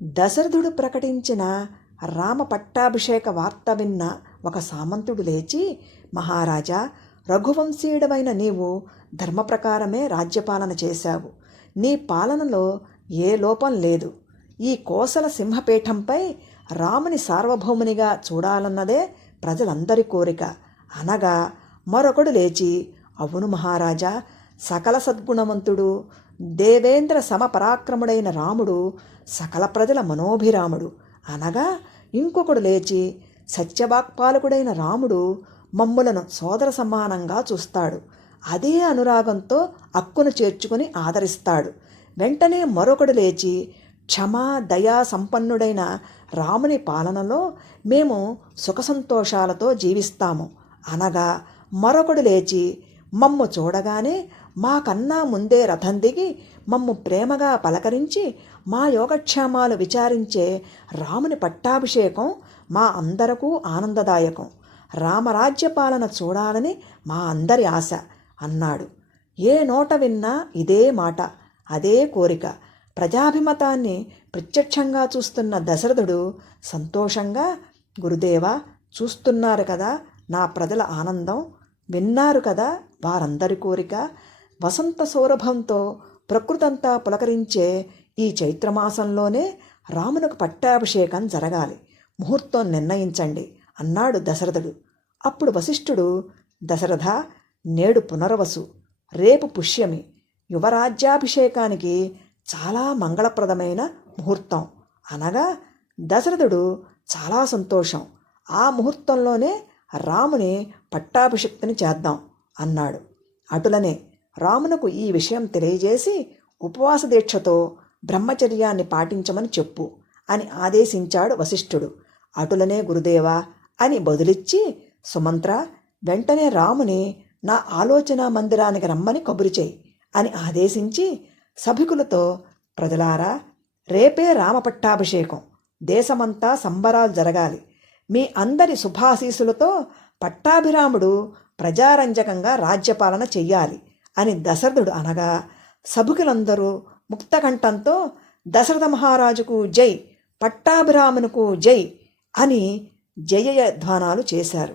దశరథుడు ప్రకటించిన రామ పట్టాభిషేక వార్త విన్న ఒక సామంతుడు లేచి, మహారాజా, రఘువంశీయుడవైన నీవు ధర్మ ప్రకారమే రాజ్యపాలన చేశావు. నీ పాలనలో ఏ లోపం లేదు. ఈ కోసల సింహపీఠంపై రాముని సార్వభౌమునిగా చూడాలన్నదే ప్రజలందరి కోరిక అనగా, మరొకడు లేచి, అవును మహారాజా, సకల సద్గుణవంతుడు, దేవేంద్ర సమపరాక్రముడైన రాముడు సకల ప్రజల మనోభిరాముడు అనగా, ఇంకొకడు లేచి, సత్యవాక్పాలకుడైన రాముడు మమ్ములను సోదర సమానంగా చూస్తాడు, అదే అనురాగంతో అక్కును చేర్చుకుని ఆదరిస్తాడు. వెంటనే మరొకడు లేచి, క్షమా దయా సంపన్నుడైన రాముని పాలనలో మేము సుఖ సంతోషాలతో జీవిస్తాము అనగా, మరొకడు లేచి, మమ్ము చూడగానే మాకన్నా ముందే రథం దిగి మమ్ము ప్రేమగా పలకరించి మా యోగక్షేమాలు విచారించే రాముని పట్టాభిషేకం మా అందరకు ఆనందదాయకం. రామరాజ్యపాలన చూడాలని మా అందరి ఆశ అన్నాడు. ఏ నోట విన్నా ఇదే మాట, అదే కోరిక. ప్రజాభిమతాన్ని ప్రత్యక్షంగా చూస్తున్న దశరథుడు సంతోషంగా, గురుదేవా, చూస్తున్నారు కదా నా ప్రజల ఆనందం, విన్నారు కదా వారందరి కోరిక. వసంత సౌరభంతో ప్రకృతంతా పులకరించే ఈ చైత్రమాసంలోనే రామునకు పట్టాభిషేకం జరగాలి. ముహూర్తం నిర్ణయించండి అన్నాడు దశరథుడు. అప్పుడు వశిష్ఠుడు, దశరథ, నేడు పునర్వసు, రేపు పుష్యమి, యువరాజ్యాభిషేకానికి చాలా మంగళప్రదమైన ముహూర్తం అనగా, దశరథుడు చాలా సంతోషం. ఆ ముహూర్తంలోనే రాముని పట్టాభిషిక్తుని చేద్దాం అన్నాడు. అటులనే రామునకు ఈ విషయం తెలియజేసి, ఉపవాస దీక్షతో బ్రహ్మచర్యాన్ని పాటించమని చెప్పు అని ఆదేశించాడు వశిష్ఠుడు. అటులనే గురుదేవా అని బదులిచ్చి, సుమంత్ర, వెంటనే రాముని నా ఆలోచన మందిరానికి రమ్మని కబురు చేయి అని ఆదేశించి సభికులతో, ప్రజలారా, రేపే రామపట్టాభిషేకం, దేశమంతా సంబరాలు జరగాలి. మీ అందరి శుభాశీసులతో పట్టాభిరాముడు ప్రజారంజకంగా రాజ్యపాలన చెయ్యాలి అని దశరథుడు అనగా, సభికులందరూ ముక్తకంఠంతో దశరథ మహారాజుకు జై, పట్టాభిరామునకు జై అని జయధ్వానాలు చేశారు.